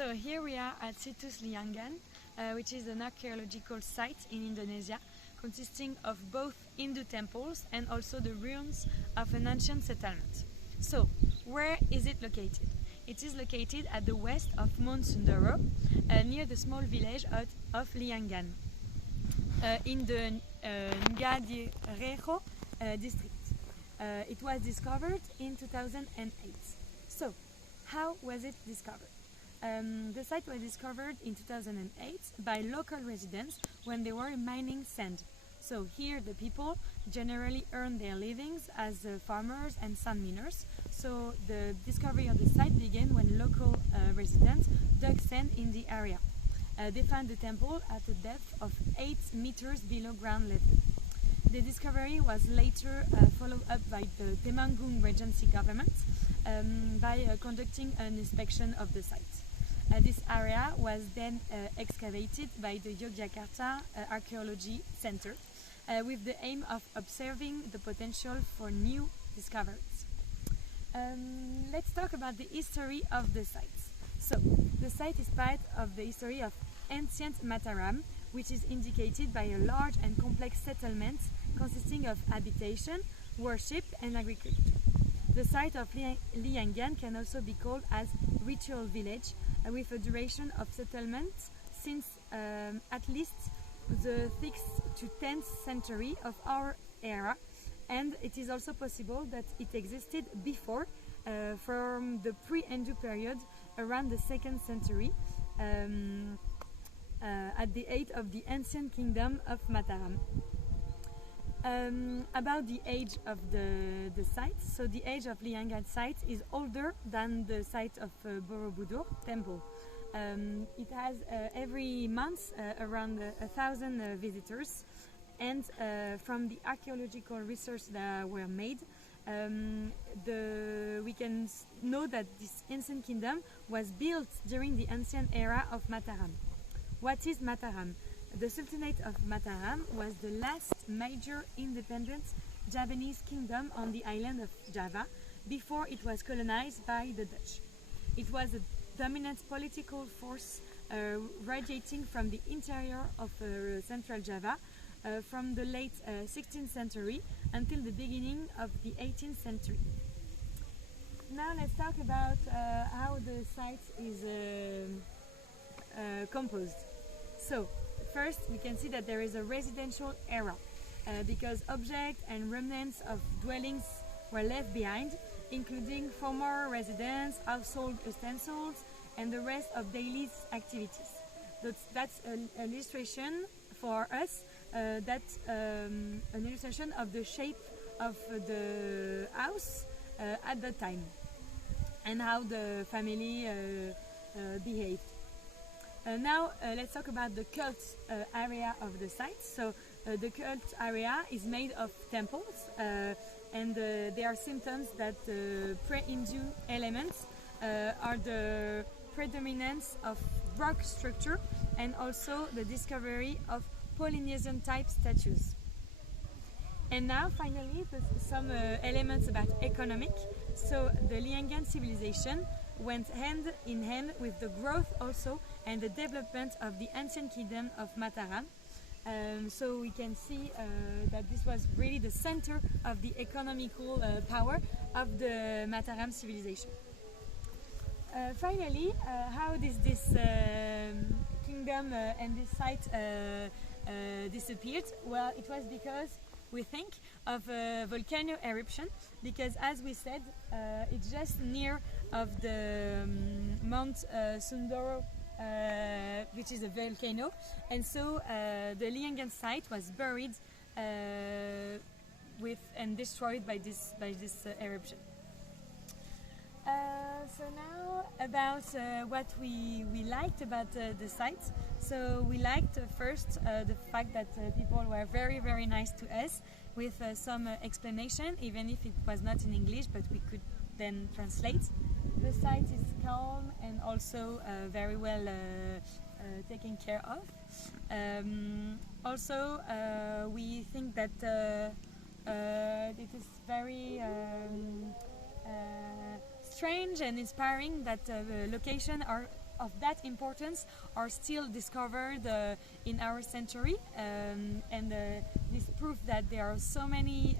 So here we are at Situs Liyangan, which is an archaeological site in Indonesia, consisting of both Hindu temples and also the ruins of an ancient settlement. So, where is it located? It is located at the west of Mount Sundoro, near the small village of Liyangan, in the Ngadirejo district. It was discovered in 2008. So, how was it discovered? The site was discovered in 2008 by local residents when they were mining sand. So here the people generally earn their livings as farmers and sand miners. So the discovery of the site began when local residents dug sand in the area. They found the temple at a depth of 8 meters below ground level. The discovery was later followed up by the Temanggung Regency government by conducting an inspection of the site. This area was then excavated by the Yogyakarta Archaeology Center with the aim of observing the potential for new discoveries. Let's talk about the history of the site. So, the site is part of the history of ancient Mataram, which is indicated by a large and complex settlement consisting of habitation, worship and agriculture. The site of Liyangan can also be called as ritual village, with a duration of settlement since at least the 6th to 10th century of our era, and it is also possible that it existed before, from the pre-Hindu period around the 2nd century, at the height of the ancient kingdom of Mataram. About the age of the site, so the age of Liyangan site is older than the site of Borobudur temple. It has every month around 1,000 visitors, and from the archaeological research that were made, we can know that this ancient kingdom was built during the ancient era of Mataram. What is Mataram? The Sultanate of Mataram was the last major independent Javanese kingdom on the island of Java before it was colonized by the Dutch. It was a dominant political force radiating from the interior of central Java from the late 16th century until the beginning of the 18th century. Now let's talk about how the site is composed. So, first, we can see that there is a residential era because objects and remnants of dwellings were left behind, including former residents, household utensils, and the rest of daily activities. That's an illustration for us. That's an illustration of the shape of the house at the time and how the family behaved. Now let's talk about the cult area of the site. So the cult area is made of temples, and there are symptoms that pre-Hindu elements are the predominance of rock structure and also the discovery of Polynesian type statues. And now finally some elements about economic. So the Liyangan civilization went hand in hand with the growth also and the development of the ancient kingdom of Mataram. So we can see that this was really the center of the economical power of the Mataram civilization. Finally, how did this kingdom and this site disappeared? Well, it was because we think of a volcano eruption, because as we said, it's just near of the Mount Sundoro, which is a volcano, and so the Liyangan site was buried with and destroyed by this eruption. So now about what we liked about the site. So we liked first the fact that people were very nice to us with some explanation, even if it was not in English, but we could then translate. The site is calm and also very well taken care of. Also, we think that it is very strange and inspiring that the location are of that importance are still discovered in our century, and this proves that there are so many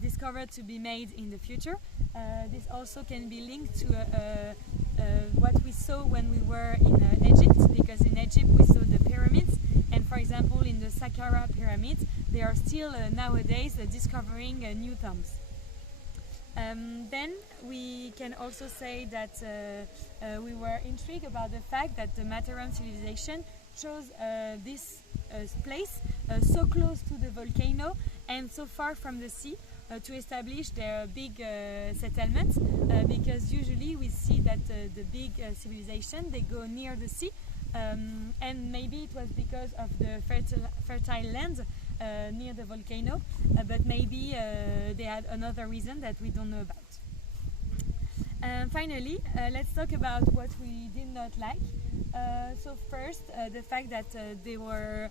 discovered to be made in the future. This also can be linked to what we saw when we were in Egypt, because in Egypt we saw the pyramids, and for example in the Saqqara pyramids they are still nowadays discovering new tombs. Then we can also say that we were intrigued about the fact that the Mataram civilization chose this place so close to the volcano and so far from the sea to establish their big settlements, because usually we see that the big civilization, they go near the sea, and maybe it was because of the fertile land near the volcano, but maybe they had another reason that we don't know about. Finally, let's talk about what we did not like. So first, the fact that there were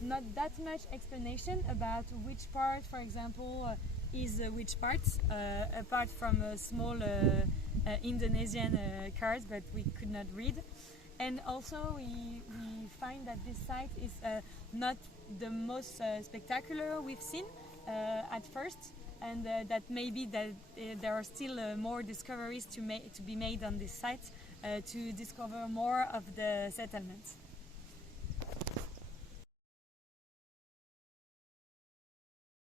not that much explanation about which part, for example, is which parts, apart from a small Indonesian cards, but we could not read. And also we find that this site is not the most spectacular we've seen at first, and that maybe that there are still more discoveries to be made on this site to discover more of the settlements.